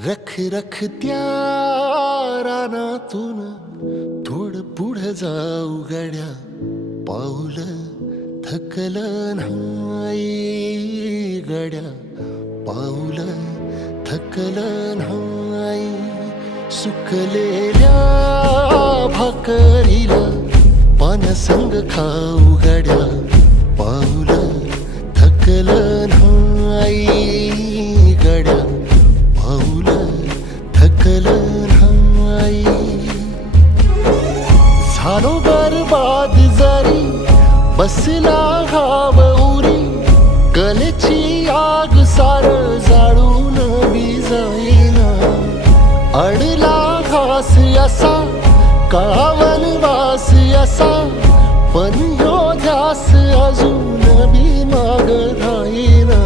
रख रख त्या रानातून थोडं पुढं जाऊ गड्या, पाऊल थकलं नाही गड्या, पाऊल थकलं नाही. सुकलेल्या भाकरीला पाण्यासंग खाऊ गड्या, पाऊल थकलं नाही गड्या, पाऊल थकलं नाही. झालो बरबाद जरी बसला घाव उरी, कलेची आग सार जाळून विजाईना. अडला घास असा काळावन वास असा, पण ह्यो ध्यास अजून बी माग राहीना.